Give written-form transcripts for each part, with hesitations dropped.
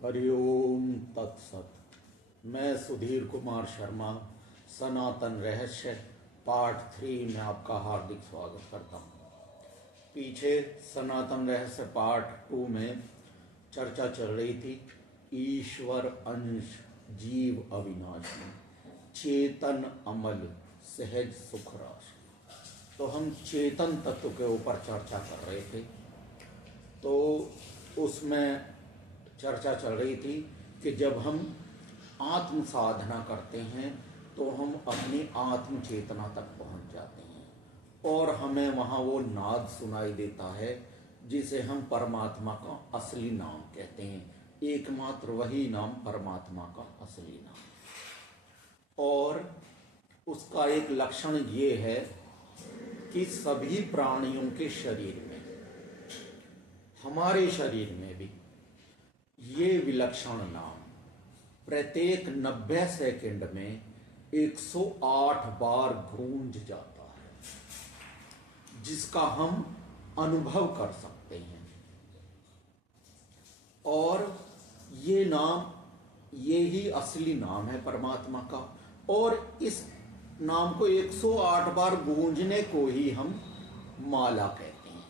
हरिओम तत्सत। मैं सुधीर कुमार शर्मा सनातन रहस्य पार्ट 3 में आपका हार्दिक स्वागत करता हूँ। पीछे सनातन रहस्य पार्ट 2 में चर्चा चल रही थी ईश्वर अंश जीव अविनाशी चेतन अमल सहज सुख राशि। तो हम चेतन तत्व के ऊपर चर्चा कर रहे थे। तो उसमें चर्चा चल रही थी कि जब हम आत्म साधना करते हैं तो हम अपनी आत्म चेतना तक पहुंच जाते हैं और हमें वहाँ वो नाद सुनाई देता है जिसे हम परमात्मा का असली नाम कहते हैं। एकमात्र वही नाम परमात्मा का असली नाम। और उसका एक लक्षण ये है कि सभी प्राणियों के शरीर में, हमारे शरीर में भी ये विलक्षण नाम प्रत्येक 90 सेकंड में 108 बार गूंज जाता है, जिसका हम अनुभव कर सकते हैं। और ये नाम, ये ही असली नाम है परमात्मा का। और इस नाम को 108 बार गूंजने को ही हम माला कहते हैं।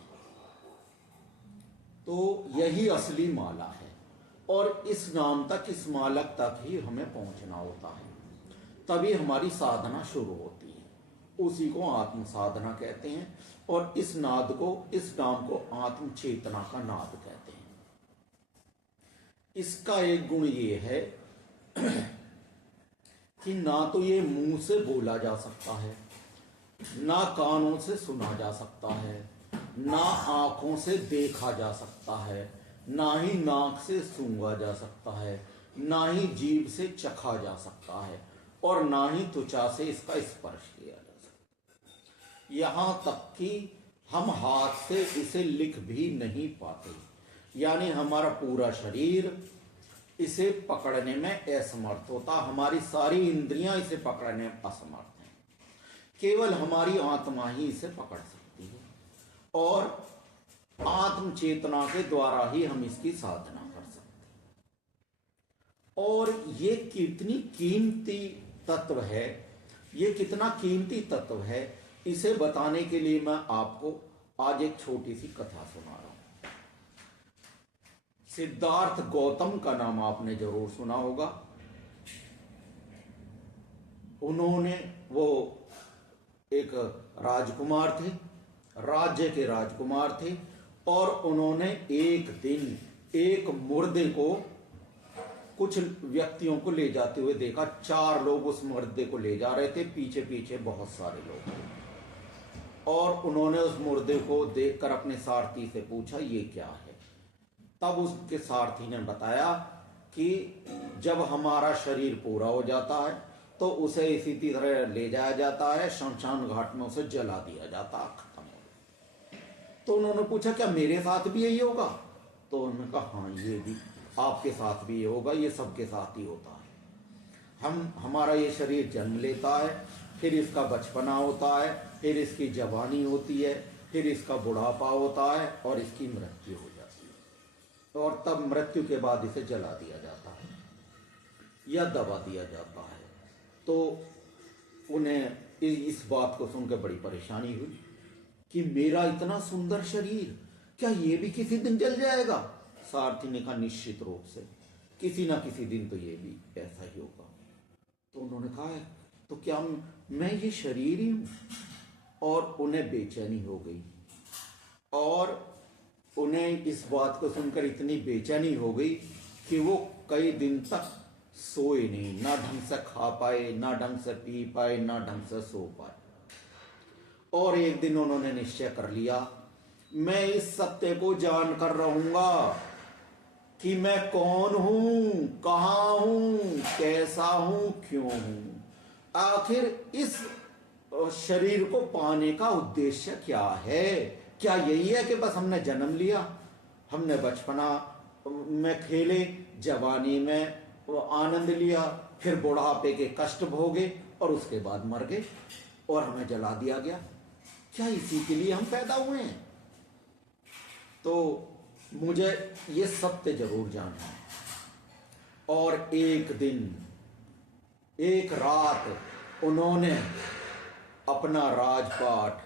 तो यही असली माला है और इस नाम तक, इस मालक तक ही हमें पहुंचना होता है, तभी हमारी साधना शुरू होती है। उसी को आत्म साधना कहते हैं और इस नाद को, इस नाम को आत्म चेतना का नाद कहते हैं। इसका एक गुण ये है कि ना तो ये मुंह से बोला जा सकता है, ना कानों से सुना जा सकता है, ना आंखों से देखा जा सकता है, ना ही नाक से सूंघा जा सकता है, ना ही जीभ से चखा जा सकता है और ना ही त्वचा से इसका स्पर्श किया जा सकता। यहां तक कि हम हाथ से इसे लिख भी नहीं पाते, यानी हमारा पूरा शरीर इसे पकड़ने में असमर्थ होता। हमारी सारी इंद्रियां इसे पकड़ने में असमर्थ हैं। केवल हमारी आत्मा ही इसे पकड़ सकती है और आत्म चेतना के द्वारा ही हम इसकी साधना कर सकते हैं। और ये कितनी कीमती तत्व है, ये कितना कीमती तत्व है, इसे बताने के लिए मैं आपको आज एक छोटी सी कथा सुना रहा हूं। सिद्धार्थ गौतम का नाम आपने जरूर सुना होगा। उन्होंने, वो एक राजकुमार थे, राज्य के राजकुमार थे और उन्होंने एक दिन एक मुर्दे को कुछ व्यक्तियों को ले जाते हुए देखा। 4 लोग उस मुर्दे को ले जा रहे थे, पीछे पीछे बहुत सारे लोग थे। और उन्होंने उस मुर्दे को देखकर अपने सारथी से पूछा ये क्या है। तब उसके सारथी ने बताया कि जब हमारा शरीर पूरा हो जाता है तो उसे इसी तरह ले जाया जाता है, शमशान घाट में उसे जला दिया जाता है, खत्म हो गया। तो उन्होंने पूछा क्या मेरे साथ भी यही होगा? तो उन्होंने कहा हाँ, ये भी आपके साथ भी ये होगा, ये सबके साथ ही होता है। हमारा ये शरीर जन्म लेता है, फिर इसका बचपना होता है, फिर इसकी जवानी होती है, फिर इसका बुढ़ापा होता है और इसकी मृत्यु हो जाती है। और तब मृत्यु के बाद इसे जला दिया जाता है या दबा दिया जाता है। तो उन्हें इस बात को सुनकर बड़ी परेशानी हुई कि मेरा इतना सुंदर शरीर, क्या ये भी किसी दिन जल जाएगा? सारथी ने कहा निश्चित रूप से किसी ना किसी दिन तो ये भी ऐसा ही होगा। तो उन्होंने कहा तो क्या मैं ये शरीर ही हूं? और उन्हें बेचैनी हो गई और उन्हें इस बात को सुनकर इतनी बेचैनी हो गई कि वो कई दिन तक सोए नहीं, ना ढंग से खा पाए, ना ढंग से पी पाए, ना ढंग से सो पाए। और एक दिन उन्होंने निश्चय कर लिया मैं इस सत्य को जानकर रहूंगा कि मैं कौन हूं, कहां हूं, कैसा हूं, क्यों हूं, आखिर इस शरीर को पाने का उद्देश्य क्या है। क्या यही है कि बस हमने जन्म लिया, हमने बचपना में खेले, जवानी में आनंद लिया, फिर बुढ़ापे के कष्ट भोगे और उसके बाद मर गए और हमें जला दिया गया? क्या इसी के लिए हम पैदा हुए हैं? तो मुझे ये सत्य जरूर जानना है। और एक दिन एक रात उन्होंने अपना राजपाट,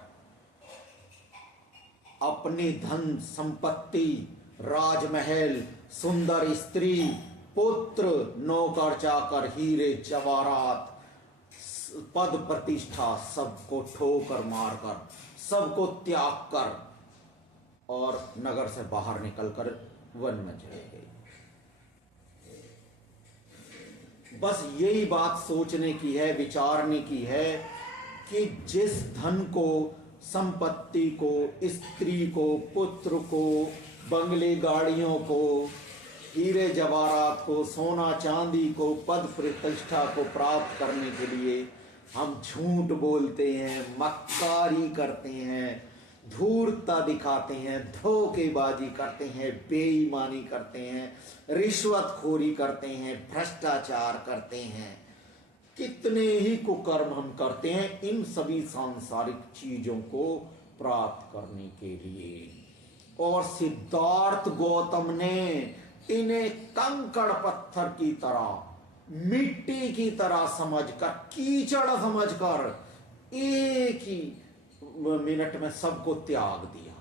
अपनी धन संपत्ति, राजमहल, सुंदर स्त्री, पुत्र, नौकर चाकर, हीरे जवाहरात, पद प्रतिष्ठा, सबको ठोकर मारकर, सबको त्याग कर और नगर से बाहर निकलकर वन में चले गए। बस यही बात सोचने की है, विचारने की है कि जिस धन को, संपत्ति को, स्त्री को, पुत्र को, बंगले गाड़ियों को, हीरे जवाहरात को, सोना चांदी को, पद प्रतिष्ठा को प्राप्त करने के लिए हम झूठ बोलते हैं, मक्कारी करते हैं, धूर्तता दिखाते हैं, धोखेबाजी करते हैं, बेईमानी करते हैं, रिश्वतखोरी करते हैं, भ्रष्टाचार करते हैं, कितने ही कुकर्म हम करते हैं इन सभी सांसारिक चीजों को प्राप्त करने के लिए। और सिद्धार्थ गौतम ने इन्हें कंकड़ पत्थर की तरह, मिट्टी की तरह समझकर, कीचड़ समझकर एक ही मिनट में सबको त्याग दिया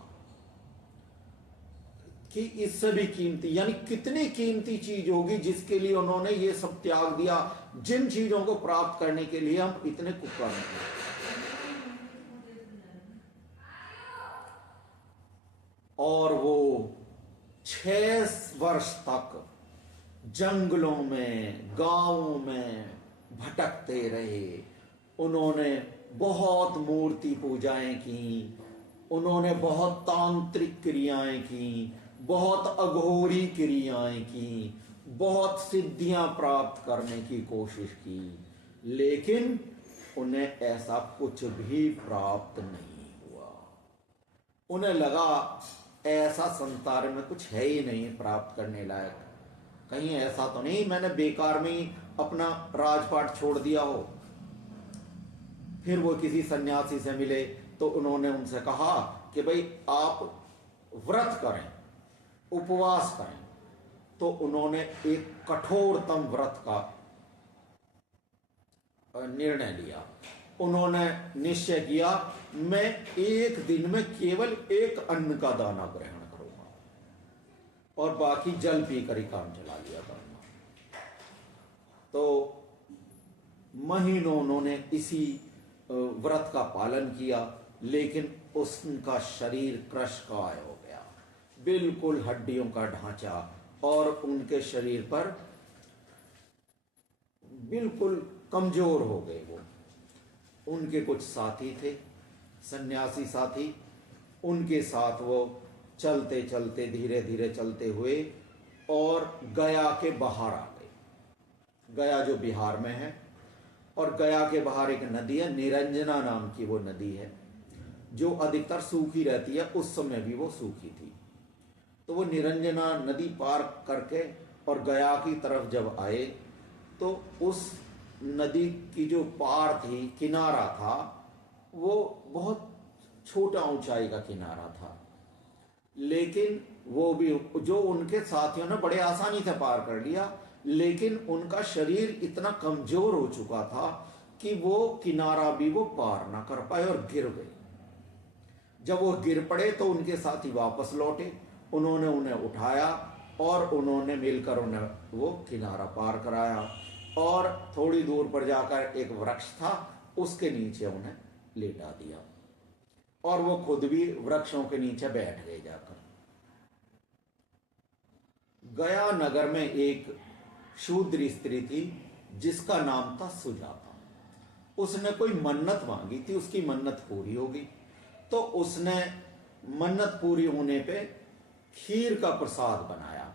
कि इससे भी कीमती, यानी कितनी कीमती चीज होगी जिसके लिए उन्होंने ये सब त्याग दिया, जिन चीजों को प्राप्त करने के लिए हम इतने कुकर्म हैं। और वो 6 वर्ष तक जंगलों में, गांवों में भटकते रहे। उन्होंने बहुत मूर्ति पूजाएं की, उन्होंने बहुत तांत्रिक क्रियाएं की, बहुत अघोरी क्रियाएं की, बहुत सिद्धियां प्राप्त करने की कोशिश की, लेकिन उन्हें ऐसा कुछ भी प्राप्त नहीं हुआ। उन्हें लगा ऐसा संसार में कुछ है ही नहीं प्राप्त करने लायक, कहीं ऐसा तो नहीं मैंने बेकार में ही अपना राजपाट छोड़ दिया हो। फिर वो किसी सन्यासी से मिले तो उन्होंने उनसे कहा कि भाई आप व्रत करें, उपवास करें। तो उन्होंने एक कठोरतम व्रत का निर्णय लिया। उन्होंने निश्चय किया, मैं एक दिन में केवल एक अन्न का दाना ग्रहण करूंगा और बाकी जल पीकर ही काम चला लिया करूंगा। तो महीनों उन्होंने इसी व्रत का पालन किया, लेकिन उनका शरीर कृशकाय हो गया, बिल्कुल हड्डियों का ढांचा, और उनके शरीर पर बिल्कुल कमजोर हो गए वो। उनके कुछ साथी थे, सन्यासी साथी, उनके साथ वो चलते चलते धीरे धीरे चलते हुए और गया के बाहर आ गए। गया जो बिहार में है, और गया के बाहर एक नदी है, निरंजना नाम की वो नदी है, जो अधिकतर सूखी रहती है। उस समय भी वो सूखी थी। तो वो निरंजना नदी पार करके और गया की तरफ जब आए तो उस नदी की जो पार थी, किनारा था, वो बहुत छोटा ऊंचाई का किनारा था, लेकिन वो भी, जो उनके साथियों ने बड़े आसानी से पार कर लिया, लेकिन उनका शरीर इतना कमजोर हो चुका था कि वो किनारा भी वो पार ना कर पाए और गिर गए। जब वो गिर पड़े तो उनके साथी वापस लौटे, उन्होंने उन्हें उठाया और उन्होंने मिलकर उन्हें वो किनारा पार कराया, और थोड़ी दूर पर जाकर एक वृक्ष था, उसके नीचे उन्हें लेटा दिया, और वो खुद भी वृक्षों के नीचे बैठ गए जाकर। गया नगर में एक शूद्र स्त्री थी जिसका नाम था सुजाता। उसने कोई मन्नत मांगी थी, उसकी मन्नत पूरी हो गई। तो उसने मन्नत पूरी होने पे खीर का प्रसाद बनाया,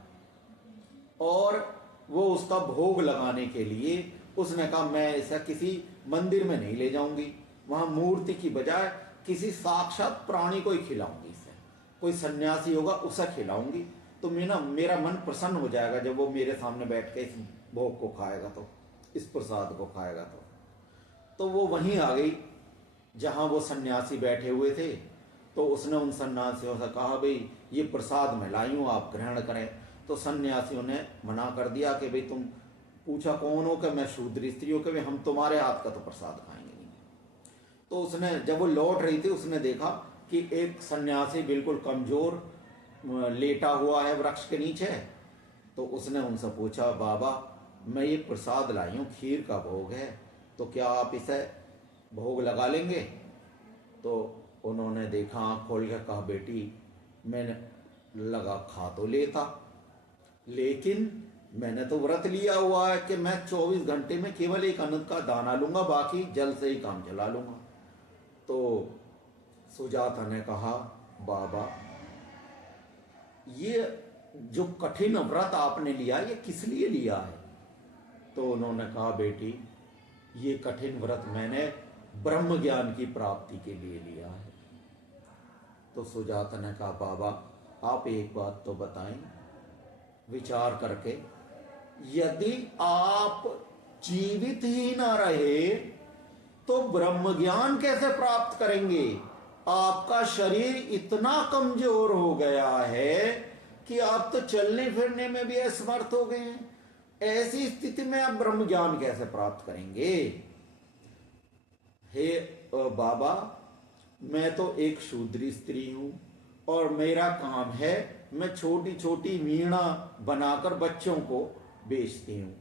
और वो उसका भोग लगाने के लिए उसने कहा, मैं ऐसा किसी मंदिर में नहीं ले जाऊंगी, वहां मूर्ति की बजाय किसी साक्षात प्राणी को ही खिलाऊंगी, इसे कोई सन्यासी होगा उसे खिलाऊंगी, तो मेरा मन प्रसन्न हो जाएगा जब वो मेरे सामने बैठ के इस भोग को खाएगा, तो इस प्रसाद को खाएगा। तो वो वहीं आ गई जहां वो सन्यासी बैठे हुए थे। तो उसने उन सन्यासियों से कहा, भाई ये प्रसाद मैं लाई हूं, आप ग्रहण करें। तो सन्यासियों ने मना कर दिया कि भाई तुम पूछा कौन हो, कि मैं शूद्र स्त्री हो, कि भाई हम तुम्हारे हाथ का तो प्रसाद खाएंगे नहीं। तो उसने, जब वो लौट रही थी, उसने देखा कि एक सन्यासी बिल्कुल कमजोर लेटा हुआ है वृक्ष के नीचे। तो उसने उनसे पूछा, बाबा मैं ये प्रसाद लाई हूँ, खीर का भोग है, तो क्या आप इसे भोग लगा लेंगे? तो उन्होंने देखा, आँख खोल के कहा, बेटी मैंने लगा खा तो लेता, लेकिन मैंने तो व्रत लिया हुआ है कि मैं 24 घंटे में केवल एक अन्न का दाना लूंगा, बाकी जल से ही काम चला लूंगा। तो सुजाता ने कहा, बाबा ये जो कठिन व्रत आपने लिया, ये किस लिए लिया है? तो उन्होंने कहा, बेटी ये कठिन व्रत मैंने ब्रह्म ज्ञान की प्राप्ति के लिए लिया है। तो सुजाता ने कहा, बाबा आप एक बात तो बताएं विचार करके, यदि आप जीवित ही ना रहे तो ब्रह्म ज्ञान कैसे प्राप्त करेंगे? आपका शरीर इतना कमजोर हो गया है कि आप तो चलने फिरने में भी असमर्थ हो गए हैं। ऐसी स्थिति में आप ब्रह्म ज्ञान कैसे प्राप्त करेंगे? हे बाबा, मैं तो एक शूद्री स्त्री हूं और मेरा काम है, मैं छोटी छोटी वीणा बनाकर बच्चों को बेचती हूं।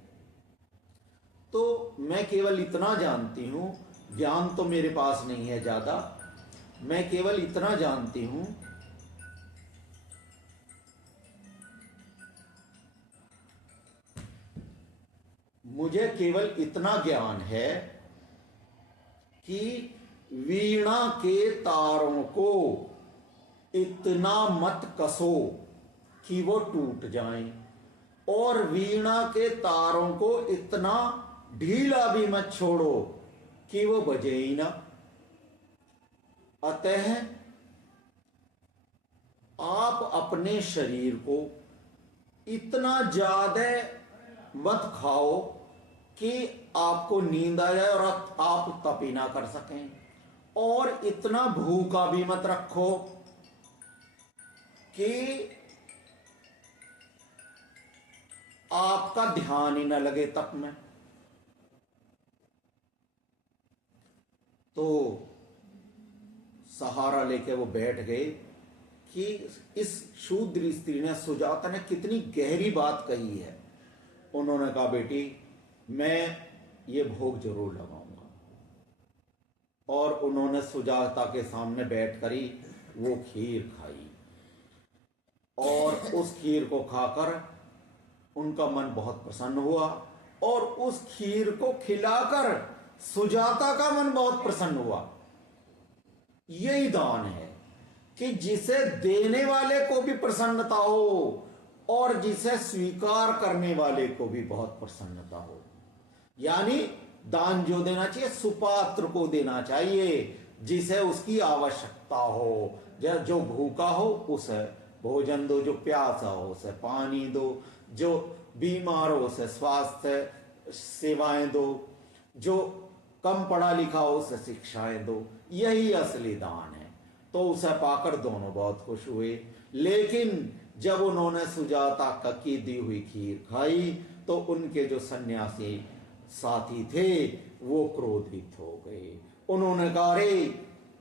तो मैं केवल इतना जानती हूं, ज्ञान तो मेरे पास नहीं है ज्यादा, मैं केवल इतना जानती हूं मुझे केवल इतना ज्ञान है कि वीणा के तारों को इतना मत कसो कि वो टूट जाएं, और वीणा के तारों को इतना ढीला भी मत छोड़ो कि वो बजे ही ना। अतः आप अपने शरीर को इतना ज्यादा मत खाओ कि आपको नींद आ जाए और आप तप ही ना कर सकें, और इतना भूखा भी मत रखो कि आपका ध्यान ही ना लगे तप में। तो सहारा लेके वो बैठ गए कि इस शूद्र स्त्री ने, सुजाता ने कितनी गहरी बात कही है। उन्होंने कहा, बेटी मैं ये भोग जरूर लगाऊंगा। और उन्होंने सुजाता के सामने बैठकर ही वो खीर खाई, और उस खीर को खाकर उनका मन बहुत प्रसन्न हुआ, और उस खीर को खिलाकर सुजाता का मन बहुत प्रसन्न हुआ। यही दान है कि जिसे देने वाले को भी प्रसन्नता हो और जिसे स्वीकार करने वाले को भी बहुत प्रसन्नता हो। यानी दान जो देना चाहिए सुपात्र को देना चाहिए, जिसे उसकी आवश्यकता हो। जो भूखा हो उसे भोजन दो, जो प्यासा हो उसे पानी दो, जो बीमार हो उसे स्वास्थ्य सेवाएं दो, जो कम पढ़ा लिखा हो उसे शिक्षाएं दो। यही असली दान है। तो उसे पाकर दोनों बहुत खुश हुए। लेकिन जब उन्होंने सुजाता की दी हुई खीर खाई तो उनके जो सन्यासी साथी थे वो क्रोधित हो गए। उन्होंने कहा, अरे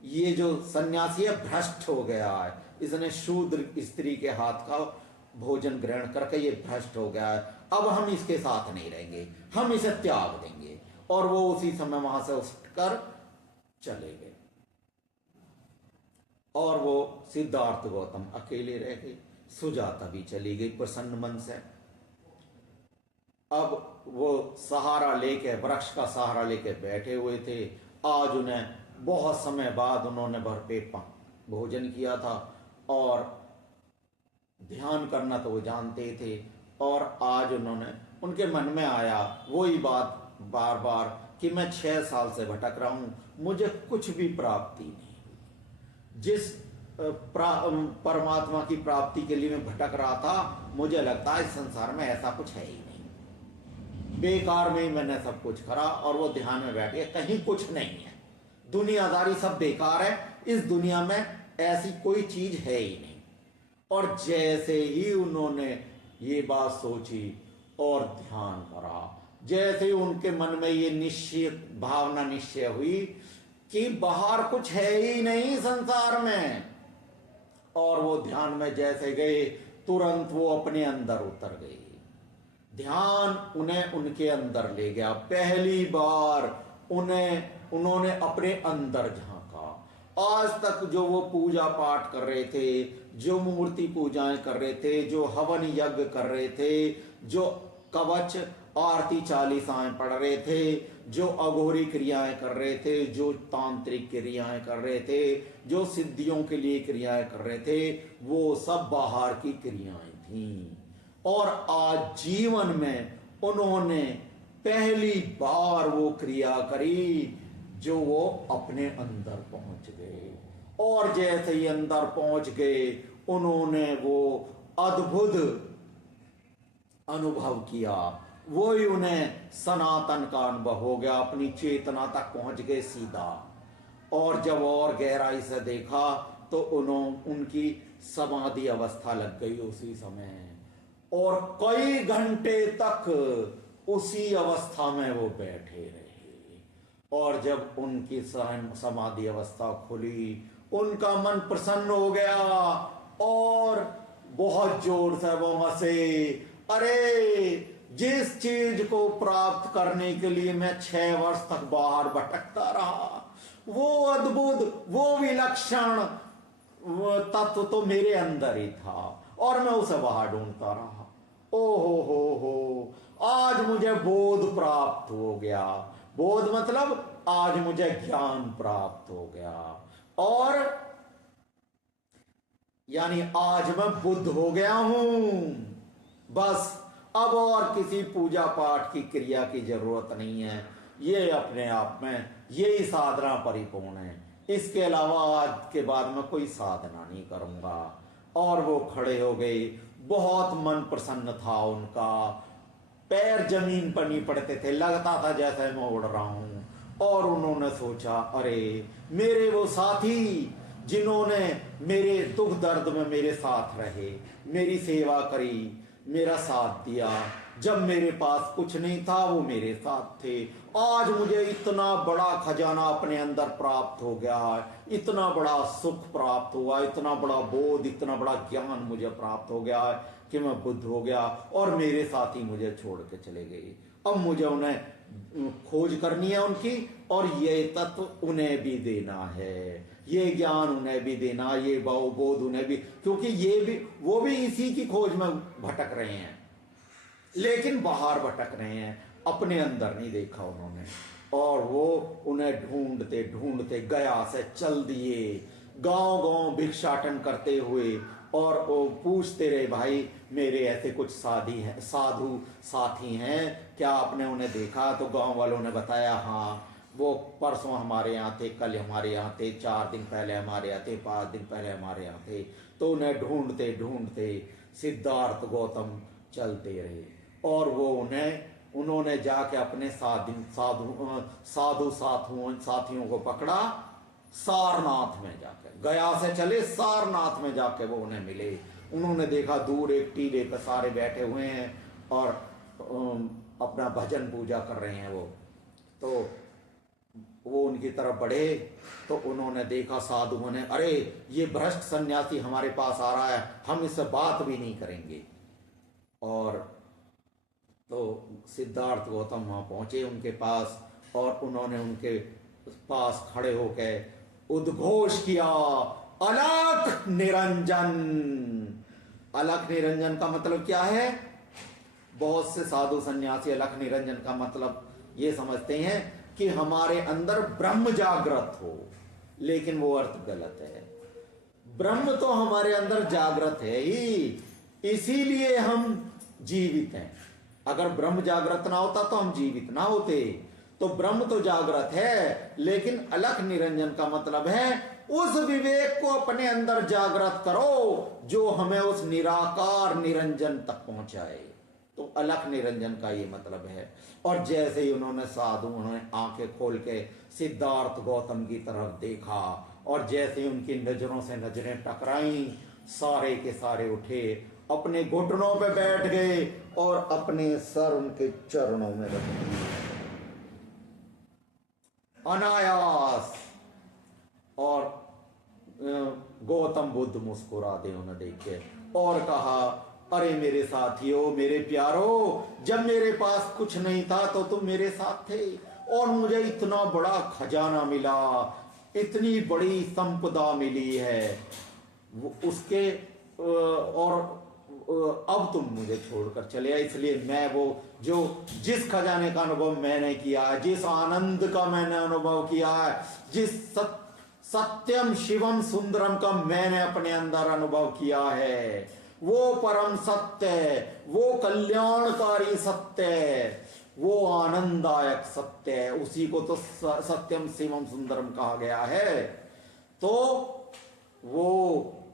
ये जो सन्यासी है भ्रष्ट हो गया है, इसने शूद्र स्त्री के हाथ का भोजन ग्रहण करके ये भ्रष्ट हो गया है, अब हम इसके साथ नहीं रहेंगे, हम इसे त्याग देंगे। और वो उसी समय वहां से उठकर चले गए, और वो सिद्धार्थ गौतम अकेले रह गए। सुजाता भी चली गई प्रसन्न मन से। अब वो सहारा लेके, वृक्ष का सहारा लेके बैठे हुए थे। आज उन्हें बहुत समय बाद उन्होंने भरपेट भोजन किया था, और ध्यान करना तो वो जानते थे। और आज उनके मन में आया वही बात बार बार कि मैं 6 साल से भटक रहा हूं, मुझे कुछ भी प्राप्ति नहीं। जिस परमात्मा की प्राप्ति के लिए मैं भटक रहा था, मुझे लगता है इस संसार में ऐसा कुछ है ही नहीं, बेकार में ही मैंने सब कुछ करा। और वो ध्यान में बैठ गए, कहीं कुछ नहीं है, दुनियादारी सब बेकार है, इस दुनिया में ऐसी कोई चीज है ही नहीं। और जैसे ही उन्होंने ये बात सोची और ध्यान करा। जैसे ही उनके मन में ये निश्चय भावना निश्चय हुई कि बाहर कुछ है ही नहीं संसार में, और वो ध्यान में जैसे गए तुरंत वो अपने अंदर उतर गए। ध्यान उन्हें उनके अंदर ले गया। पहली बार उन्होंने अपने अंदर झांका। आज तक जो वो पूजा पाठ कर रहे थे, जो मूर्ति पूजाएं कर रहे थे, जो हवन यज्ञ कर रहे थे, जो कवच आरती चालीसाएं पढ़ रहे थे, जो अघोरी क्रियाएं कर रहे थे, जो तांत्रिक क्रियाएं कर रहे थे, जो सिद्धियों के लिए क्रियाएं कर रहे थे, वो सब बाहर की क्रियाएं थीं। और आज जीवन में उन्होंने पहली बार वो क्रिया करी जो वो अपने अंदर पहुंच गए। और जैसे ही अंदर पहुंच गए उन्होंने वो अद्भुत अनुभव किया। वो ही उन्हें सनातन का अनुभव हो गया। अपनी चेतना तक पहुंच गए सीधा। और जब और गहराई से देखा तो उनकी समाधि अवस्था लग गई उसी समय, और कई घंटे तक उसी अवस्था में वो बैठे रहे। और जब उनकी समाधि अवस्था खुली, उनका मन प्रसन्न हो गया और बहुत जोर से वो हंसे। अरे, जिस चीज को प्राप्त करने के लिए मैं 6 वर्ष तक बाहर भटकता रहा, वो अद्भुत, वो विलक्षण तत्व तो मेरे अंदर ही था और मैं उसे बाहर ढूंढता रहा। ओ हो, आज मुझे बोध प्राप्त हो गया। बोध मतलब आज मुझे ज्ञान प्राप्त हो गया, और यानी आज मैं बुद्ध हो गया हूं। बस अब और किसी पूजा पाठ की क्रिया की जरूरत नहीं है। ये अपने आप में यही साधना परिपूर्ण है। इसके अलावा आज के बाद मैं कोई साधना नहीं करूंगा। और वो खड़े हो गए। बहुत मन प्रसन्न था उनका। पैर जमीन पर नहीं पड़ते थे, लगता था जैसे मैं उड़ रहा हूं। और उन्होंने सोचा, अरे, मेरे वो साथी जिन्होंने मेरे दुख दर्द में मेरे साथ रहे, मेरी सेवा करी, मेरा साथ दिया, जब मेरे पास कुछ नहीं था वो मेरे साथ थे। आज मुझे इतना बड़ा खजाना अपने अंदर प्राप्त हो गया है, इतना बड़ा सुख प्राप्त हुआ, इतना बड़ा बोध, इतना बड़ा ज्ञान मुझे प्राप्त हो गया है कि मैं बुद्ध हो गया, और मेरे साथी मुझे छोड़ के चले गए। अब मुझे उन्हें खोज करनी है उनकी, और ये तत्व उन्हें भी देना है, ये ज्ञान उन्हें भी देना, ये बोध उन्हें भी, क्योंकि ये भी वो भी इसी की खोज में भटक रहे हैं, लेकिन बाहर भटक रहे हैं, अपने अंदर नहीं देखा उन्होंने। और वो उन्हें ढूंढते ढूंढते गया से चल दिए, गांव गांव भिक्षाटन करते हुए, और वो पूछते रहे, भाई मेरे ऐसे कुछ साधु साथी हैं, क्या आपने उन्हें देखा? तो गांव वालों ने बताया, हाँ, वो परसों हमारे यहाँ थे, कल हमारे यहाँ थे, 4 दिन पहले हमारे यहाँ थे, 5 दिन पहले हमारे यहाँ थे। तो उन्हें ढूंढते ढूंढते सिद्धार्थ गौतम चलते रहे, और वो उन्होंने जाके अपने साधु साथियों को पकड़ा। सारनाथ में जाकर, गया से चले सारनाथ में जाके वो उन्हें मिले। उन्होंने देखा दूर एक टीले पर सारे बैठे हुए हैं और अपना भजन पूजा कर रहे हैं। तो वो उनकी तरफ बढ़े तो उन्होंने देखा, साधुओं ने, अरे ये भ्रष्ट सन्यासी हमारे पास आ रहा है, हम इससे बात भी नहीं करेंगे। और तो सिद्धार्थ गौतम वहां पहुंचे उनके पास, और उन्होंने उनके पास खड़े होकर उद्घोष किया, अलख निरंजन। अलख निरंजन का मतलब क्या है? बहुत से साधु सन्यासी अलख निरंजन का मतलब ये समझते हैं कि हमारे अंदर ब्रह्म जागृत हो, लेकिन वो अर्थ गलत है। ब्रह्म तो हमारे अंदर जागृत है ही, इसीलिए हम जीवित हैं। अगर ब्रह्म जागृत ना होता तो हम जीवित ना होते। तो ब्रह्म तो जागृत है, लेकिन अलख निरंजन का मतलब है उस विवेक को अपने अंदर जागृत करो जो हमें उस निराकार निरंजन तक पहुंचाए। तो अलख निरंजन का ये मतलब है। और जैसे ही उन्होंने आंखें खोल के सिद्धार्थ गौतम की तरफ देखा, और जैसे ही उनकी नजरों से नजरें टकराई, सारे के सारे उठे अपने घुटनों पे बैठ गए और अपने सर उनके चरणों में रख दिए। अनायास। और गौतम बुद्ध मुस्कुरा दे उन्हें देख के और कहा, अरे मेरे साथियों, मेरे प्यारो, जब मेरे पास कुछ नहीं था तो तुम मेरे साथ थे और मुझे इतना बड़ा खजाना मिला, इतनी बड़ी संपदा मिली है, उसके और अब तुम मुझे छोड़कर चले आए, इसलिए मैं वो जो जिस खजाने का अनुभव मैंने किया है, जिस आनंद का मैंने अनुभव किया है, जिस सत्यम शिवम सुंदरम का मैंने अपने अंदर अनुभव किया है, वो परम सत्य, वो कल्याणकारी सत्य, वो आनंददायक सत्य है, उसी को तो सत्यम शिवम सुंदरम कहा गया है। तो वो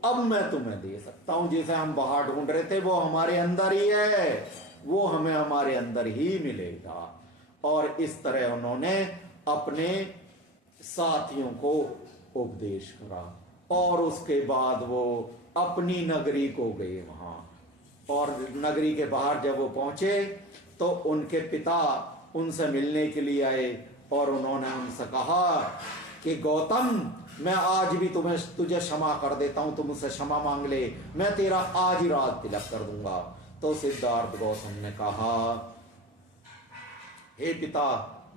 अब मैं तुम्हें दे सकता हूं, जिसे हम बाहर ढूंढ रहे थे वो हमारे अंदर ही है, वो हमें हमारे अंदर ही मिलेगा। और इस तरह उन्होंने अपने साथियों को उपदेश करा और उसके बाद वो अपनी नगरी को गए वहां। और नगरी के बाहर जब वो पहुंचे तो उनके पिता उनसे मिलने के लिए आए और उन्होंने उनसे कहा कि गौतम, मैं आज भी तुझे क्षमा कर देता हूं, तुम मुझसे क्षमा मांग ले, मैं तेरा आज ही राज तिलक कर दूंगा। तो सिद्धार्थ गौतम ने कहा, हे पिता,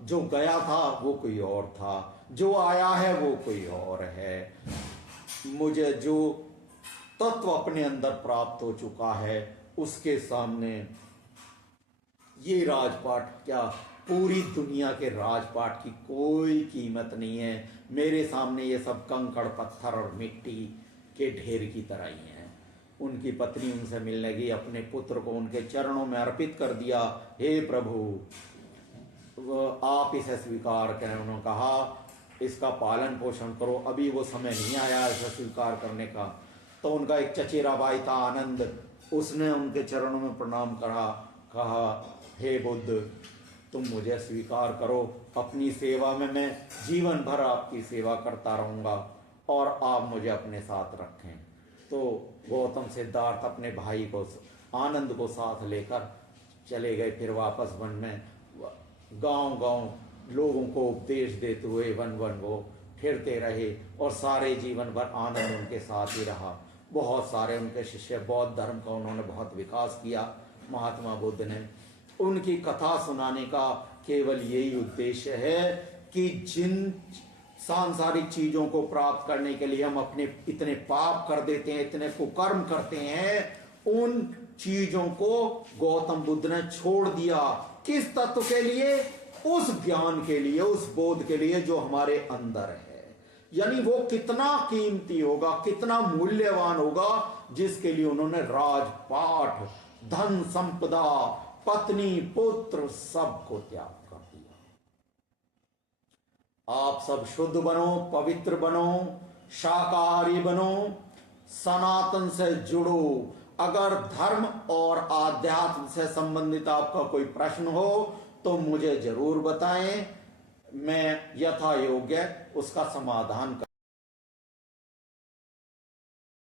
जो गया था वो कोई और था, जो आया है वो कोई और है। मुझे जो तत्व अपने अंदर प्राप्त हो चुका है उसके सामने ये राजपाट क्या, पूरी दुनिया के राजपाट की कोई कीमत नहीं है। मेरे सामने ये सब कंकड़ पत्थर और मिट्टी के ढेर की तरह ही हैं। उनकी पत्नी उनसे मिलने गई, अपने पुत्र को उनके चरणों में अर्पित कर दिया। हे प्रभु, आप इसे स्वीकार करें। उन्होंने कहा, इसका पालन पोषण करो, अभी वो समय नहीं आया इसे स्वीकार करने का। तो उनका एक चचेरा भाई था आनंद, उसने उनके चरणों में प्रणाम करा, कहा, हे बुद्ध, तुम मुझे स्वीकार करो, अपनी सेवा में मैं जीवन भर आपकी सेवा करता रहूंगा और आप मुझे अपने साथ रखें। तो गौतम सिद्धार्थ अपने भाई को, आनंद को साथ लेकर चले गए। फिर वापस वन में गांव गांव लोगों को उपदेश देते हुए वन वन वो फिरते रहे और सारे जीवन भर आनंद उनके साथ ही रहा। बहुत सारे उनके शिष्य, बौद्ध धर्म का उन्होंने बहुत विकास किया। महात्मा बुद्ध ने उनकी कथा सुनाने का केवल यही उद्देश्य है कि जिन सांसारिक चीजों को प्राप्त करने के लिए हम अपने इतने पाप कर देते हैं, इतने कुकर्म करते हैं, उन चीजों को गौतम बुद्ध ने छोड़ दिया। किस तत्व के लिए? उस ज्ञान के लिए, उस बोध के लिए जो हमारे अंदर है। यानी वो कितना कीमती होगा, कितना मूल्यवान होगा, जिसके लिए उन्होंने राजपाट, धन संपदा, पत्नी, पुत्र सबको त्याग कर दिया। आप सब शुद्ध बनो, पवित्र बनो, शाकाहारी बनो, सनातन से जुड़ो। अगर धर्म और आध्यात्म से संबंधित आपका कोई प्रश्न हो तो मुझे जरूर बताएं, मैं यथा योग्य उसका समाधान कर